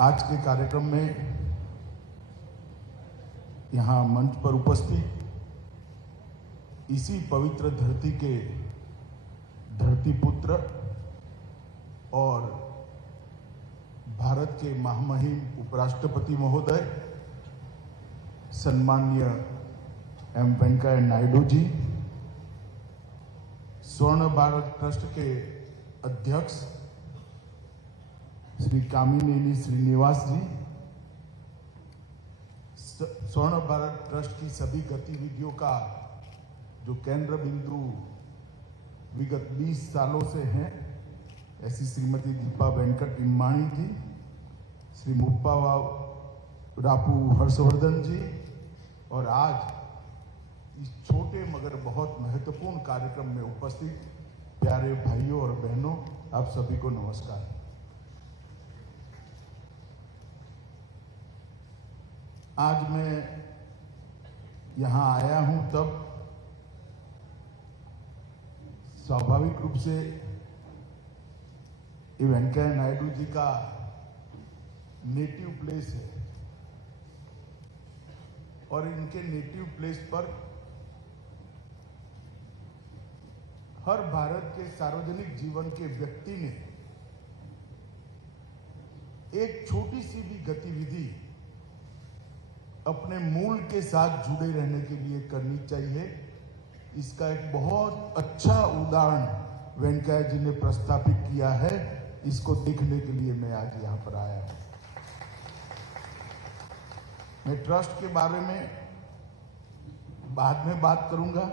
आज के कार्यक्रम में यहाँ मंच पर उपस्थित इसी पवित्र धरती के धरती पुत्र और भारत के महामहिम उपराष्ट्रपति महोदय सम्माननीय एम वेंकैया नायडू जी, स्वर्ण भारत ट्रस्ट के अध्यक्ष श्री कामिनेनी श्रीनिवास जी, स्वर्ण भारत ट्रस्ट की सभी गतिविधियों का जो केंद्र बिंदु विगत 20 सालों से हैं, ऐसी श्रीमती दीपा वेंकट इम्माणी जी, श्री मुप्पावा रापू हर्षवर्धन जी, और आज इस छोटे मगर बहुत महत्वपूर्ण कार्यक्रम में उपस्थित प्यारे भाइयों और बहनों, आप सभी को नमस्कार। आज मैं यहां आया हूं तब स्वाभाविक रूप से वेंकैया नायडू जी का नेटिव प्लेस है और इनके नेटिव प्लेस पर हर भारत के सार्वजनिक जीवन के व्यक्ति ने एक छोटी सी भी गतिविधि अपने मूल के साथ जुड़े रहने के लिए करनी चाहिए। इसका एक बहुत अच्छा उदाहरण वेंकैया जी ने प्रस्तापित किया है। इसको देखने के लिए मैं आज यहां पर आया हूं। मैं ट्रस्ट के बारे में बाद में बात करूंगा,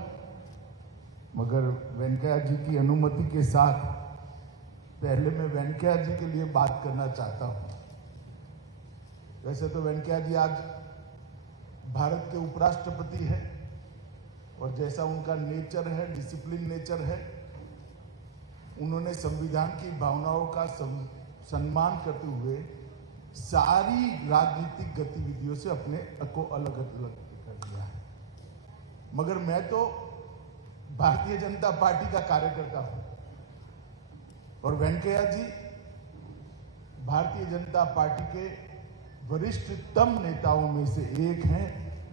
मगर वेंकैया जी की अनुमति के साथ पहले मैं वेंकैया जी के लिए बात करना चाहता हूं। वैसे तो वेंकैया जी आज भारत के उपराष्ट्रपति हैं और जैसा उनका नेचर है, डिसिप्लिन नेचर है, उन्होंने संविधान की भावनाओं का सम्मान करते हुए सारी राजनीतिक गतिविधियों से अपने को अलग अलग कर दिया है। मगर मैं तो भारतीय जनता पार्टी का कार्यकर्ता हूं और वेंकैया जी भारतीय जनता पार्टी के वरिष्ठतम नेताओं में से एक हैं।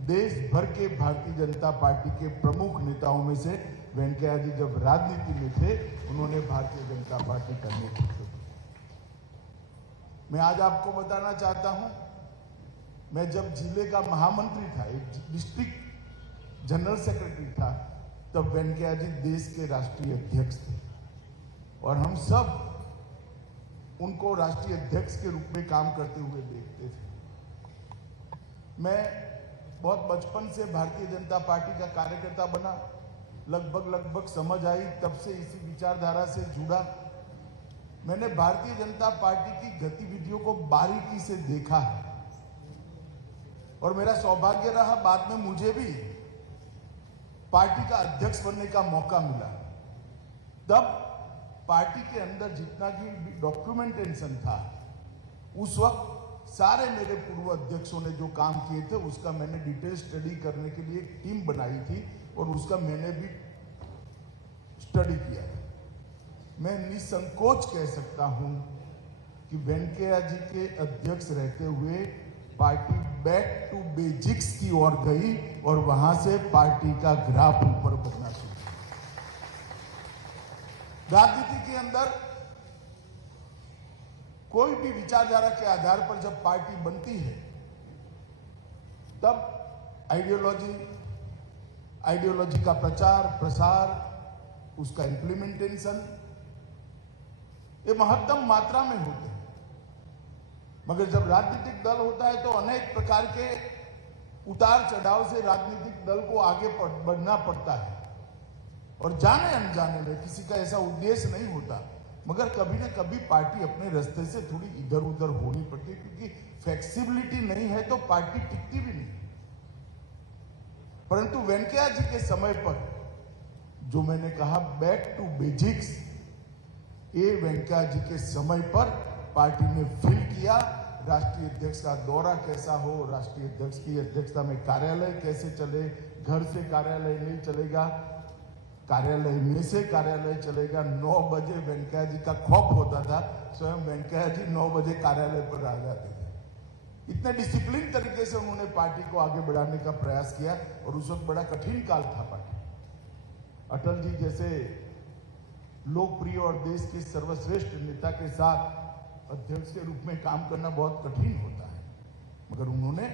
देश भर के भारतीय जनता पार्टी के प्रमुख नेताओं में से वेंकैया जी जब राजनीति में थे, उन्होंने भारतीय जनता पार्टी का नेतृत्व किया। मैं आज आपको बताना चाहता हूं, मैं जब जिले का महामंत्री था, एक डिस्ट्रिक्ट जनरल सेक्रेटरी था, तब वेंकैया जी देश के राष्ट्रीय अध्यक्ष थे और हम सब उनको राष्ट्रीय अध्यक्ष के रूप में काम करते हुए देखते थे। मैं बहुत बचपन से भारतीय जनता पार्टी का कार्यकर्ता बना, लगभग समझ आई, तब से इसी विचारधारा से जुड़ा। मैंने भारतीय जनता पार्टी की गतिविधियों को बारीकी से देखा है और मेरा सौभाग्य रहा, बाद में मुझे भी पार्टी का अध्यक्ष बनने का मौका मिला। तब पार्टी के अंदर जितना भी डॉक्यूमेंटेशन था, उस वक्त सारे मेरे पूर्व अध्यक्षों ने जो काम किए थे उसका मैंने डिटेल स्टडी करने के लिए एक टीम बनाई थी और उसका मैंने भी स्टडी किया था। मैं निसंकोच कह सकता हूं कि वेंकैया जी के अध्यक्ष रहते हुए पार्टी बैक टू बेसिक्स की ओर गई और वहां से पार्टी का ग्राफ ऊपर बढ़ना शुरू हुआ। राजनीति के अंदर कोई भी विचारधारा के आधार पर जब पार्टी बनती है, तब आइडियोलॉजी का प्रचार प्रसार, उसका इंप्लीमेंटेशन ये महत्तम मात्रा में होते हैं। मगर जब राजनीतिक दल होता है तो अनेक प्रकार के उतार चढ़ाव से राजनीतिक दल को आगे बढ़ना पड़ता है और जाने अनजाने में किसी का ऐसा उद्देश्य नहीं होता, मगर कभी न कभी पार्टी अपने रास्ते से थोड़ी इधर उधर होनी पड़ती है, क्योंकि फ्लेक्सिबिलिटी नहीं है तो पार्टी टिकती भी नहीं। परंतु वेंकैया जी के समय पर जो मैंने कहा बैक टू बेसिक्स, ये वेंकैया जी के समय पर पार्टी ने फील किया। राष्ट्रीय अध्यक्ष का दौरा कैसा हो, राष्ट्रीय अध्यक्ष की अध्यक्षता में कार्यालय कैसे चले, घर से कार्यालय नहीं चलेगा, कार्यालय में से कार्यालय चलेगा। 9 बजे वेंकैया जी का खौफ होता था, स्वयं वेंकैया जी 9 बजे कार्यालय पर आ जाते थे। इतने डिसिप्लिन तरीके से उन्होंने पार्टी को आगे बढ़ाने का प्रयास किया और उस वक्त बड़ा कठिन काल था पार्टी। अटल जी जैसे लोकप्रिय और देश के सर्वश्रेष्ठ नेता के साथ अध्यक्ष के रूप में काम करना बहुत कठिन होता है, मगर उन्होंने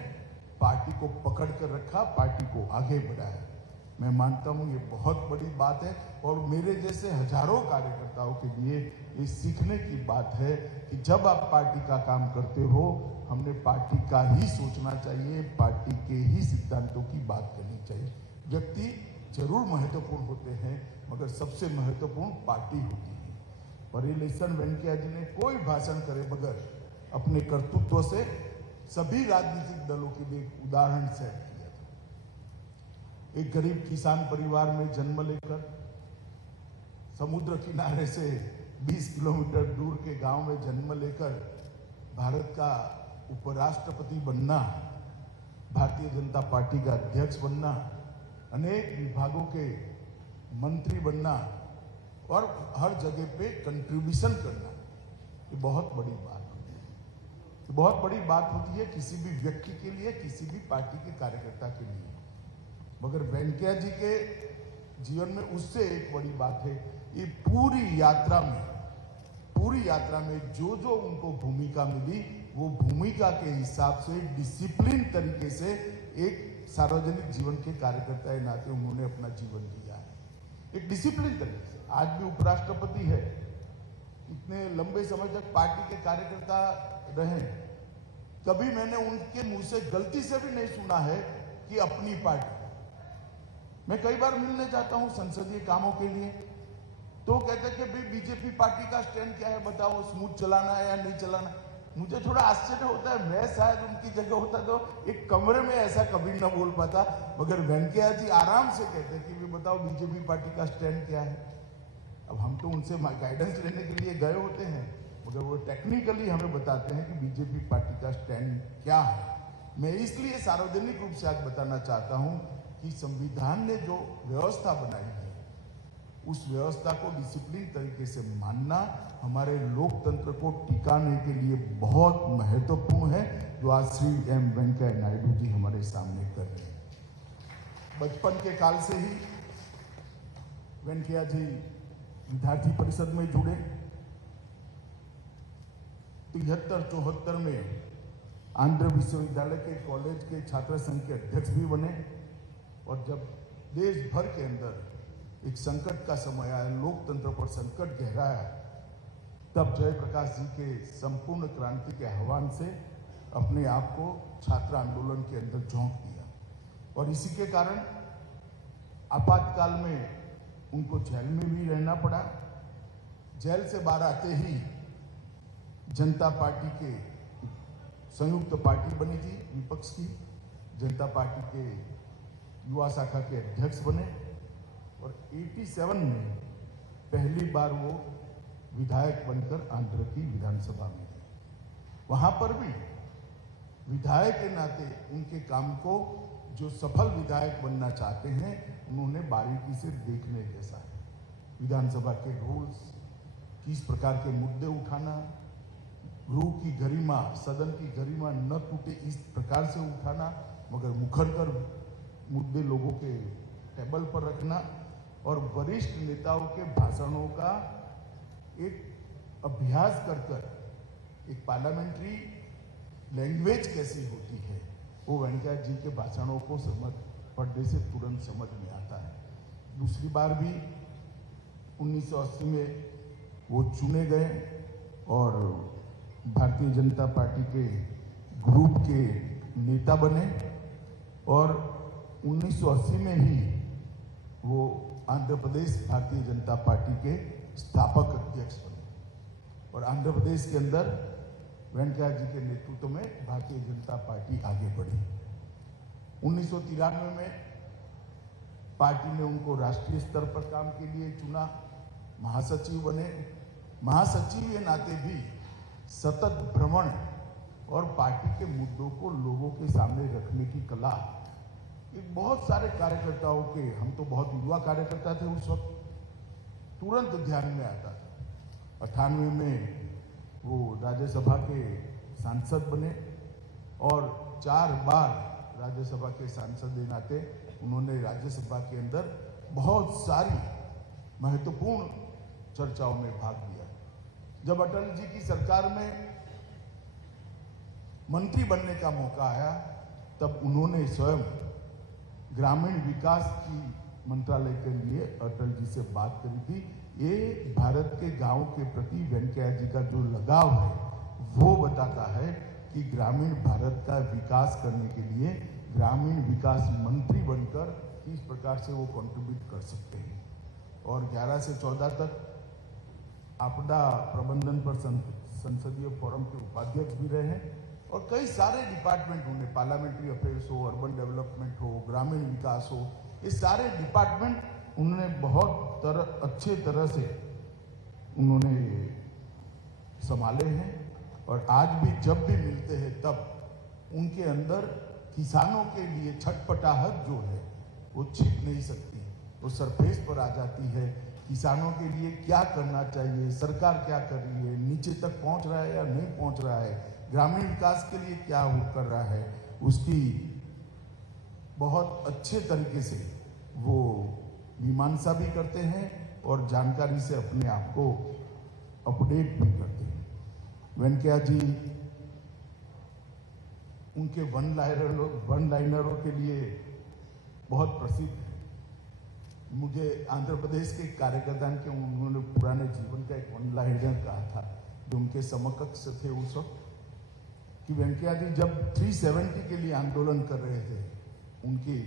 पार्टी को पकड़ कर रखा, पार्टी को आगे बढ़ाया। मैं मानता हूं ये बहुत बड़ी बात है और मेरे जैसे हजारों कार्यकर्ताओं के लिए ये सीखने की बात है कि जब आप पार्टी का काम करते हो, हमने पार्टी का ही सोचना चाहिए, पार्टी के ही सिद्धांतों की बात करनी चाहिए। व्यक्ति जरूर महत्वपूर्ण होते हैं, मगर सबसे महत्वपूर्ण पार्टी होती है। परिलेशन वेंकैया जी ने कोई भाषण करे बगैर अपने कर्तृत्व से सभी राजनीतिक दलों के लिए एक उदाहरण सेट किया था। एक गरीब किसान परिवार में जन्म लेकर समुद्र किनारे से 20 किलोमीटर दूर के गांव में जन्म लेकर भारत का उपराष्ट्रपति बनना, भारतीय जनता पार्टी का अध्यक्ष बनना, अनेक विभागों के मंत्री बनना और हर जगह पे कंट्रीब्यूशन करना, ये बहुत बड़ी बात होती है। बहुत बड़ी बात होती है किसी भी व्यक्ति के लिए, किसी भी पार्टी के कार्यकर्ता के लिए। मगर वेंकैया जी के जीवन में उससे एक बड़ी बात है, ये पूरी यात्रा में जो जो उनको भूमिका मिली, वो भूमिका के हिसाब से डिसिप्लिन तरीके से एक सार्वजनिक जीवन के कार्यकर्ता के नाते उन्होंने अपना जीवन जिया है, एक डिसिप्लिन तरीके से। आज भी उपराष्ट्रपति है, इतने लंबे समय तक पार्टी के कार्यकर्ता रहे, कभी मैंने उनके मुंह से गलती से भी नहीं सुना है कि अपनी पार्टी। मैं कई बार मिलने जाता हूं संसदीय कामों के लिए, तो कहते कि भाई बीजेपी पार्टी का स्टैंड क्या है, बताओ, स्मूथ चलाना है या नहीं चलाना। मुझे थोड़ा आश्चर्य होता है, मैं शायद उनकी जगह होता तो एक कमरे में ऐसा कभी न बोल पाता, मगर वेंकैया जी आराम से कहते कि भी बताओ बीजेपी पार्टी का स्टैंड क्या है। अब हम तो उनसे गाइडेंस लेने के लिए गए होते हैं, मगर वो टेक्निकली हमें बताते हैं कि बीजेपी पार्टी का स्टैंड क्या है। मैं इसलिए सार्वजनिक रूप से आज बताना चाहता हूं कि संविधान ने जो व्यवस्था बनाई है, उस व्यवस्था को डिसिप्लिन तरीके से मानना हमारे लोकतंत्र को टिकाने के लिए बहुत महत्वपूर्ण है, जो आज श्री एम वेंकैया नायडू जी हमारे सामने कर रहे हैं। बचपन के काल से ही वेंकैया जी विद्यार्थी परिषद में जुड़े, 73-74 में आंध्र विश्वविद्यालय के कॉलेज के छात्र संघ के अध्यक्ष भी बने, और जब देश भर के अंदर एक संकट का समय आया, लोकतंत्र पर संकट गहराया, तब जयप्रकाश जी के संपूर्ण क्रांति के आह्वान से अपने आप को छात्र आंदोलन के अंदर झोंक दिया, और इसी के कारण आपातकाल में उनको जेल में भी रहना पड़ा। जेल से बाहर आते ही जनता पार्टी के संयुक्त पार्टी बनी थी विपक्ष की, जनता पार्टी के युवा शाखा के अध्यक्ष बने, और 87 में पहली बार वो विधायक बनकर आंध्र की विधानसभा में गए। वहां पर भी विधायक के नाते उनके काम को, जो सफल विधायक बनना चाहते हैं, उन्होंने बारीकी से देखने जैसा है। विधानसभा के रूल्स, किस प्रकार के मुद्दे उठाना, गृह की गरिमा, सदन की गरिमा न टूटे इस प्रकार से उठाना, मगर मुखर कर मुद्दे लोगों के टेबल पर रखना, और वरिष्ठ नेताओं के भाषणों का एक अभ्यास कर एक पार्लियामेंट्री लैंग्वेज कैसी होती है, वो वेंकैया जी के भाषणों को पढ़ने से तुरंत समझ में आता है। दूसरी बार भी 1980 में वो चुने गए और भारतीय जनता पार्टी के ग्रुप के नेता बने, और 1980 में ही वो आंध्र प्रदेश भारतीय जनता पार्टी के स्थापक अध्यक्ष बने, और आंध्र प्रदेश के अंदर वेंकैया जी के नेतृत्व में भारतीय जनता पार्टी आगे बढ़ी। 1993 में पार्टी ने उनको राष्ट्रीय स्तर पर काम के लिए चुना, महासचिव बने। महासचिव के नाते भी सतत भ्रमण और पार्टी के मुद्दों को लोगों के सामने रखने की कला, एक बहुत सारे कार्यकर्ताओं के, हम तो बहुत युवा कार्यकर्ता थे उस वक्त, तुरंत ध्यान में आता था। 98 में वो राज्यसभा के सांसद बने, और 4 बार राज्यसभा के सांसद के नाते उन्होंने राज्यसभा के अंदर बहुत सारी महत्वपूर्ण चर्चाओं में भाग लिया। जब अटल जी की सरकार में मंत्री बनने का मौका आया तब उन्होंने स्वयं ग्रामीण विकास की मंत्रालय के लिए अटल जी से बात करी थी। ये भारत के गांव के प्रति वेंकैया जी का जो लगाव है वो बताता है कि ग्रामीण भारत का विकास करने के लिए ग्रामीण विकास मंत्री बनकर किस प्रकार से वो कंट्रीब्यूट कर सकते हैं। और 11 से 14 तक आपदा प्रबंधन पर संसदीय फोरम के उपाध्यक्ष भी रहे हैं और कई सारे डिपार्टमेंट उन्हें पार्लियामेंट्री अफेयर्स हो, अर्बन डेवलपमेंट हो, ग्रामीण विकास हो, ये सारे डिपार्टमेंट उन्होंने बहुत अच्छे तरह से उन्होंने संभाले हैं। और आज भी जब भी मिलते हैं तब उनके अंदर किसानों के लिए छटपटाहट जो है वो छिप नहीं सकती, वो सरफेस पर आ जाती है। किसानों के लिए क्या करना चाहिए, सरकार क्या कर रही है, नीचे तक पहुंच रहा है या नहीं पहुंच रहा है, ग्रामीण विकास के लिए क्या वो कर रहा है, उसकी बहुत अच्छे तरीके से वो मीमांसा भी करते हैं और जानकारी से अपने आप को अपडेट भी करते हैं। वेंकैया जी उनके वन लाइनरों के लिए बहुत प्रसिद्ध है। मुझे आंध्र प्रदेश के कार्यकर्ता के उन्होंने पुराने जीवन का एक वन लाइनर कहा था जो उनके समकक्ष थे उस वक्त, कि वेंकैया जी जब 370 के लिए आंदोलन कर रहे थे उनकी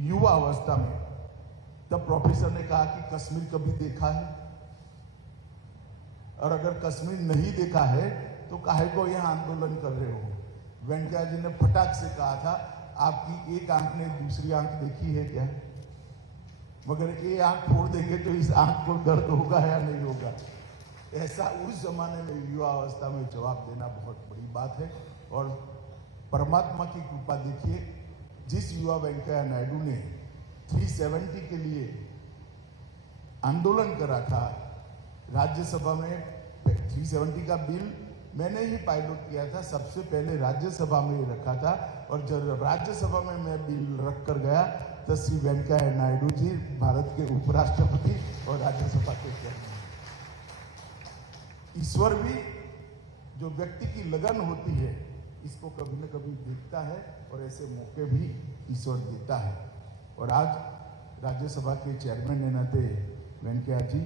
युवा अवस्था में, तब प्रोफेसर ने कहा कि कश्मीर कभी देखा है, और अगर कश्मीर नहीं देखा है तो काहे को यहां आंदोलन कर रहे हो। वेंकैया जी ने फटाक से कहा था, आपकी एक आंख ने दूसरी आंख देखी है क्या? मगर ये आंख फोड़ देंगे तो इस आंख को दर्द होगा या नहीं होगा। ऐसा उस जमाने में युवा अवस्था में जवाब देना बहुत बड़ी बात है। और परमात्मा की कृपा देखिए, जिस युवा वेंकैया नायडू ने 370 के लिए आंदोलन करा था राज्यसभा में, 370 का बिल मैंने ही पायलट किया था, सबसे पहले राज्यसभा में रखा था। और जब राज्यसभा में मैं बिल रख कर गया तो श्री वेंकैया नायडू जी भारत के उपराष्ट्रपति और राज्यसभा के चेयरमैन। ईश्वर भी जो व्यक्ति की लगन होती है इसको कभी न कभी देखता है और ऐसे मौके भी ईश्वर देता है। और आज राज्यसभा के चेयरमैन के नाते वेंकैया जी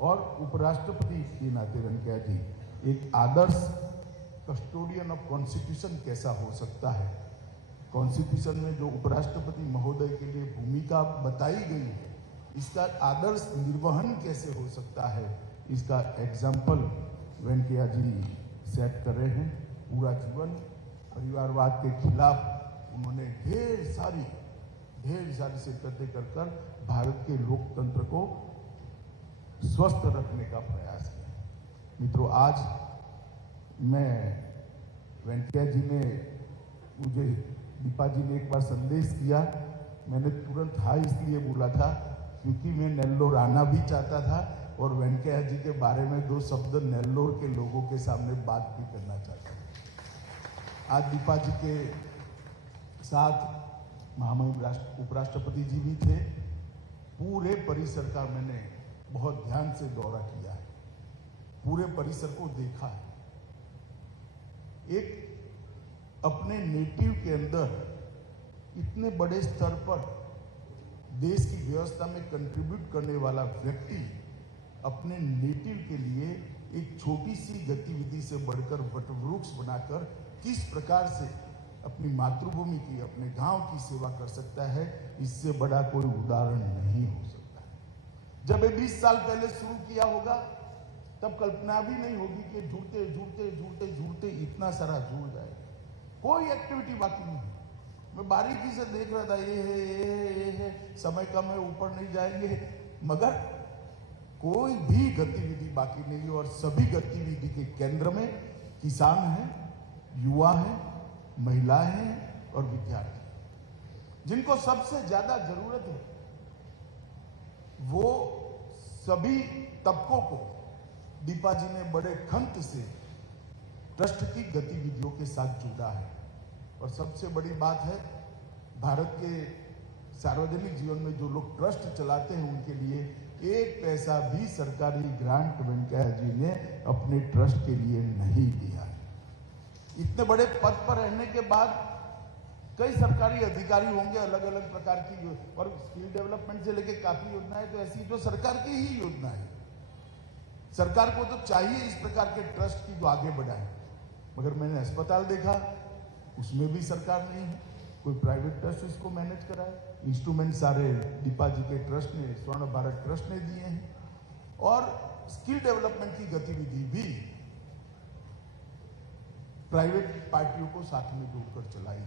और उपराष्ट्रपति के नाते वेंकैया जी एक आदर्श कस्टोडियन ऑफ कॉन्स्टिट्यूशन कैसा हो सकता है, कॉन्स्टिट्यूशन में जो उपराष्ट्रपति महोदय के लिए भूमिका बताई गई है इसका आदर्श निर्वहन कैसे हो सकता है, इसका एग्जाम्पल वेंकैया जी सेट कर रहे हैं। पूरा जीवन परिवारवाद के खिलाफ उन्होंने ढेर सारी शिरकतें कर भारत के लोकतंत्र को स्वस्थ रखने का प्रयास किया। मित्रों, आज मैं वेंकैया जी ने मुझे, दीपा जी ने एक बार संदेश किया, मैंने तुरंत हाँ इसलिए बोला था क्योंकि मैं नेल्लोर आना भी चाहता था और वेंकैया जी के बारे में 2 शब्द नेल्लोर के लोगों के सामने बात भी करना चाहता था। आज दीपा जी के साथ महामहिम उपराष्ट्रपति जी भी थे। पूरे परिसर का मैंने बहुत ध्यान से दौरा किया है, पूरे परिसर को देखा है। एक अपने नेटिव के अंदर इतने बड़े स्तर पर देश की व्यवस्था में कंट्रीब्यूट करने वाला व्यक्ति अपने नेटिव के लिए एक छोटी सी गतिविधि से बढ़कर वटवृक्ष बनाकर किस प्रकार से अपनी मातृभूमि की, अपने गांव की सेवा कर सकता है, इससे बड़ा कोई उदाहरण नहीं हो सकता है। जब ये 20 साल पहले शुरू किया होगा तब कल्पना भी नहीं होगी कि जुड़ते इतना सारा जुड़ जाएगा। कोई एक्टिविटी बाकी नहीं है। मैं बारीकी से देख रहा था, ये है, समय कम है, ऊपर नहीं जाएंगे, मगर कोई भी गतिविधि बाकी नहीं है। और सभी गतिविधि के केंद्र में किसान हैं, युवा हैं, महिलाएं हैं और विद्यार्थी, जिनको सबसे ज्यादा जरूरत है। वो सभी तबकों को दीपा जी ने बड़े खंत से ट्रस्ट की गतिविधियों के साथ जोड़ा है। और सबसे बड़ी बात है, भारत के सार्वजनिक जीवन में जो लोग ट्रस्ट चलाते हैं उनके लिए एक पैसा भी सरकारी ग्रांट वेंकैया जी ने अपने ट्रस्ट के लिए नहीं दिया। इतने बड़े पद पर रहने के बाद कई सरकारी अधिकारी होंगे अलग अलग प्रकार की, और स्किल डेवलपमेंट से लेकर काफी योजनाएं तो ऐसी जो सरकार की ही योजना है। सरकार को तो चाहिए इस प्रकार के ट्रस्ट की जो आगे बढ़ाए, मगर मैंने अस्पताल देखा उसमें भी सरकार नहीं है, कोई प्राइवेट ट्रस्ट इसको मैनेज कराए। इंस्ट्रूमेंट सारे दीपा जी के ट्रस्ट ने, स्वर्ण भारत ट्रस्ट ने दिए हैं, और स्किल डेवलपमेंट की गतिविधि भी प्राइवेट पार्टियों को साथ में जोड़कर चलाई।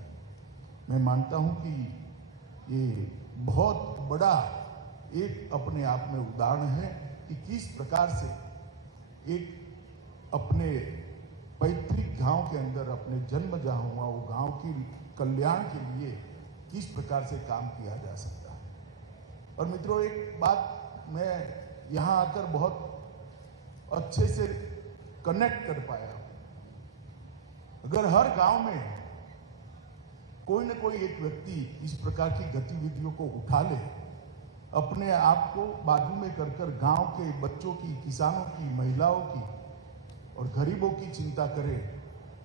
मैं मानता हूं कि ये बहुत बड़ा एक अपने आप में उदाहरण है कि किस प्रकार से एक अपने पैतृक गांव के अंदर, अपने जन्म जहां हुआ वो गांव की कल्याण के लिए किस प्रकार से काम किया जा सकता है। और मित्रों, एक बात मैं यहां आकर बहुत अच्छे से कनेक्ट कर पाया हूं। अगर हर गांव में कोई न कोई एक व्यक्ति इस प्रकार की गतिविधियों को उठा ले, अपने आप को बाजू में कर गांव के बच्चों की, किसानों की, महिलाओं की और गरीबों की चिंता करे,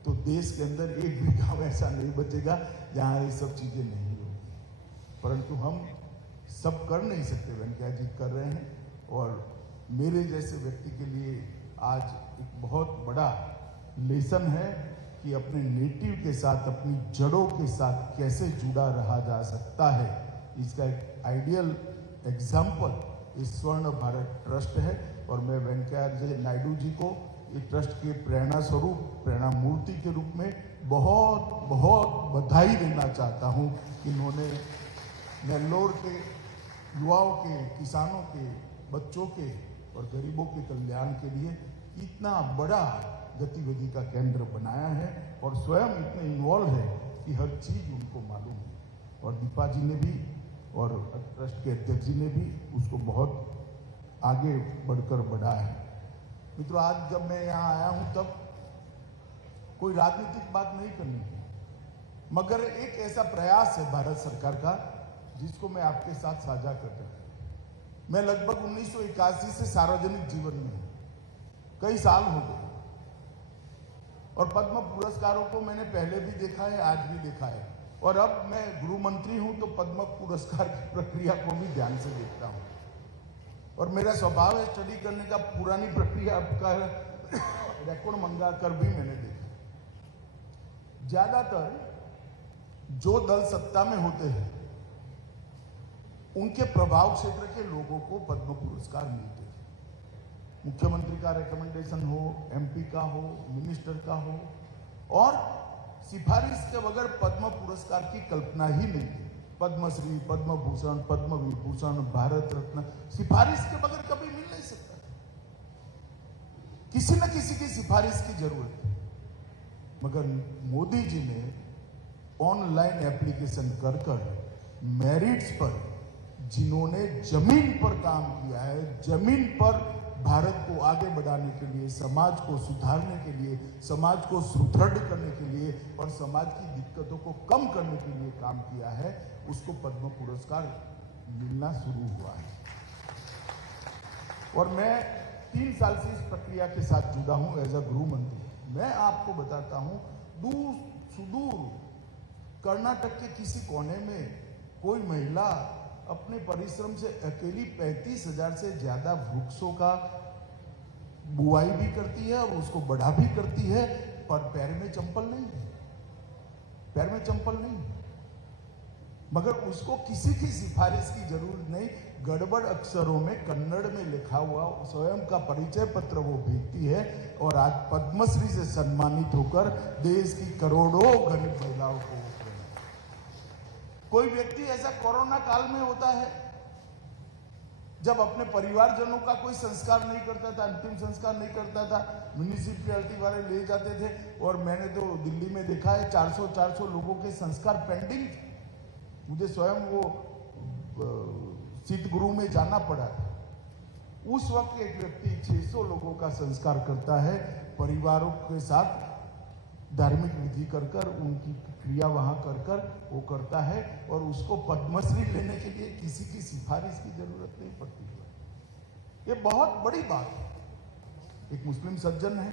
तो देश के अंदर एक भी गांव ऐसा नहीं बचेगा जहां ये सब चीजें नहीं होगी। परंतु हम सब कर नहीं सकते, वेंकैया जी कर रहे हैं, और मेरे जैसे व्यक्ति के लिए आज एक बहुत बड़ा लेसन है कि अपने नेटिव के साथ, अपनी जड़ों के साथ कैसे जुड़ा रहा जा सकता है। इसका एक आइडियल एग्जाम्पल इस स्वर्ण भारत ट्रस्ट है, और मैं वेंकैया नायडू जी को ये ट्रस्ट के प्रेरणा स्वरूप, प्रेरणा मूर्ति के रूप में बहुत बहुत बधाई देना चाहता हूं कि इन्होंने नेल्लोर के युवाओं के, किसानों के, बच्चों के और गरीबों के कल्याण के लिए इतना बड़ा गतिविधि का केंद्र बनाया है, और स्वयं इतने इन्वॉल्व है कि हर चीज उनको मालूम है। और दीपा जी ने भी और ट्रस्ट के अध्यक्ष जी ने भी उसको बहुत आगे बढ़कर बढ़ाया है। मित्रों, आज जब मैं यहाँ आया हूं तब कोई राजनीतिक बात नहीं करनी है, मगर एक ऐसा प्रयास है भारत सरकार का जिसको मैं आपके साथ साझा कर रहा हूं। मैं लगभग 1981 से सार्वजनिक जीवन में हूं, कई साल हो गए, और पद्म पुरस्कारों को मैंने पहले भी देखा है, आज भी देखा है, और अब मैं गृह मंत्री हूं तो पद्म पुरस्कार की प्रक्रिया को भी ध्यान से देखता हूं। और मेरा स्वभाव है स्टडी करने का, पुरानी प्रक्रिया का रिकॉर्ड मंगा कर भी मैंने देखा। ज्यादातर जो दल सत्ता में होते हैं उनके प्रभाव क्षेत्र के लोगों को पद्म पुरस्कार मिलते हैं। मुख्यमंत्री का रिकमेंडेशन हो, एमपी का हो, मिनिस्टर का हो, और सिफारिश के बगैर पद्म पुरस्कार की कल्पना ही नहीं थी। पद्मश्री, पद्म भूषण, पद्म विभूषण, भारत रत्न सिफारिश के बगैर कभी मिल नहीं सकता। किसी न किसी की सिफारिश की जरूरत है, मगर मोदी जी ने ऑनलाइन एप्लीकेशन कर मेरिट्स पर, जिन्होंने जमीन पर काम किया है, जमीन पर भारत को आगे बढ़ाने के लिए, समाज को सुधारने के लिए, समाज को सुदृढ़ करने के लिए और समाज की दिक्कतों को कम करने के लिए काम किया है, उसको पद्म पुरस्कार मिलना शुरू हुआ है। और मैं 3 साल से इस प्रक्रिया के साथ जुड़ा हूं एज अ गृह मंत्री। मैं आपको बताता हूं, दूर सुदूर कर्नाटक के किसी कोने में कोई महिला अपने परिश्रम से अकेली 35,000 से ज्यादा वृक्षों का बुआई भी करती है और उसको बढ़ा भी करती है, पर पैर में चंपल नहीं है, पैर में चंपल नहीं है। मगर उसको किसी की सिफारिश की जरूरत नहीं, गड़बड़ अक्षरों में कन्नड़ में लिखा हुआ स्वयं का परिचय पत्र वो भेजती है, और आज पद्मश्री से सम्मानित होकर देश की करोड़ों गरीब महिलाओं को। कोई व्यक्ति ऐसा कोरोना काल में होता है जब अपने परिवारजनों का कोई संस्कार नहीं करता था, अंतिम संस्कार नहीं करता था, म्यूनिसिपैलिटी वाले ले जाते थे, और मैंने तो दिल्ली में देखा है 400 लोगों के संस्कार पेंडिंग थे। मुझे स्वयं वो शीत गृह में जाना पड़ा था। उस वक्त एक व्यक्ति 600 लोगों का संस्कार करता है, परिवारों के साथ धार्मिक विधि कर कर, उनकी क्रिया वहाँ कर कर वो करता है, और उसको पद्मश्री लेने के लिए किसी की सिफारिश की जरूरत नहीं पड़ती है। ये बहुत बड़ी बात है। एक मुस्लिम सज्जन है,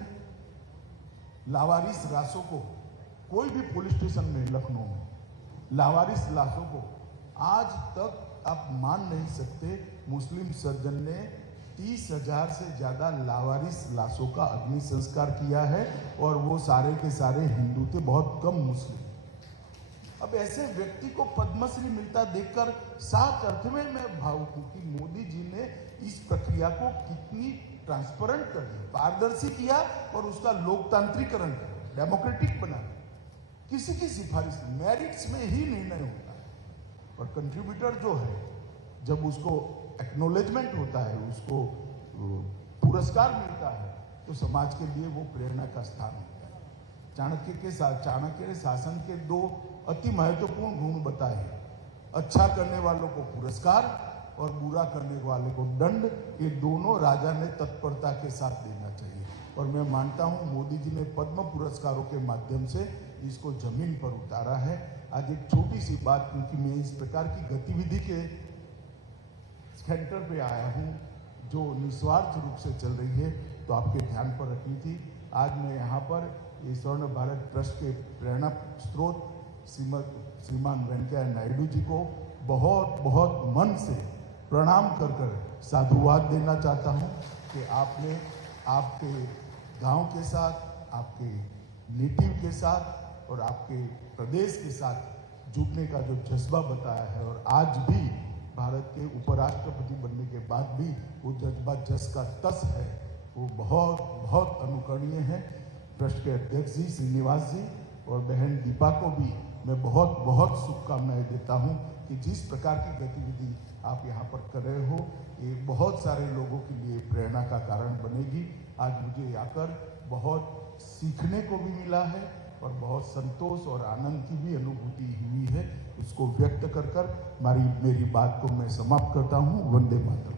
लावारिस लाशों को, कोई भी पुलिस स्टेशन में लखनऊ में लावारिस लाशों को आज तक आप मान नहीं सकते, मुस्लिम सज्जन ने 30,000 से ज्यादा लावारिस लाशों का अग्नि संस्कार किया है, और वो सारे के सारे हिंदू थे, बहुत कम मुस्लिम। अब ऐसे व्यक्ति को पद्मश्री मिलता देखकर साफ अर्थ में मैं भावुक हूं कि मोदी जी ने इस प्रक्रिया को कितनी ट्रांसपेरेंट कर दिया, पारदर्शी किया, और उसका लोकतांत्रिकरण किया, डेमोक्रेटिक बना। किसी की सिफारिश, मेरिट्स में ही निर्णय होता है, और कंट्रीब्यूटर जो है, जब उसको एक्नोलेजमेंट होता है, उसको पुरस्कार मिलता है, तो समाज के लिए वो प्रेरणा का स्थान होता है। चाणक्य ने शासन के 2 अति महत्वपूर्ण गुण बताए, अच्छा करने वालों को पुरस्कार और बुरा करने वाले को दंड। ये दोनों राजा ने तत्परता के साथ देना चाहिए, और मैं मानता हूं मोदी जी ने पद्म पुरस्कारों के माध्यम से इसको जमीन पर उतारा है। आज एक छोटी सी बात, क्योंकि मैं इस प्रकार की गतिविधि के सेंटर पे आया हूं जो निस्वार्थ रूप से चल रही है, तो आपके ध्यान पर रखनी थी। आज मैं यहाँ पर ये स्वर्ण भारत ट्रस्ट के प्रेरणा स्रोत श्रीमान वेंकैया नायडू जी को बहुत बहुत मन से प्रणाम कर कर साधुवाद देना चाहता हूँ कि आपने आपके गांव के साथ, आपके नेटिव के साथ और आपके प्रदेश के साथ जुड़ने का जो जज्बा बताया है, और आज भी भारत के उपराष्ट्रपति बनने के बाद भी वो जज्बा जस का तस है, वो बहुत बहुत अनुकरणीय है। ट्रस्ट के अध्यक्ष जी श्रीनिवास जी और बहन दीपा को भी मैं बहुत बहुत शुभकामनाएं देता हूं कि जिस प्रकार की गतिविधि आप यहाँ पर कर रहे हो, ये बहुत सारे लोगों के लिए प्रेरणा का कारण बनेगी। आज मुझे आकर बहुत सीखने को भी मिला है, और बहुत संतोष और आनंद की भी अनुभूति हुई है। उसको व्यक्त कर मेरी बात को मैं समाप्त करता हूँ। वंदे मातरम।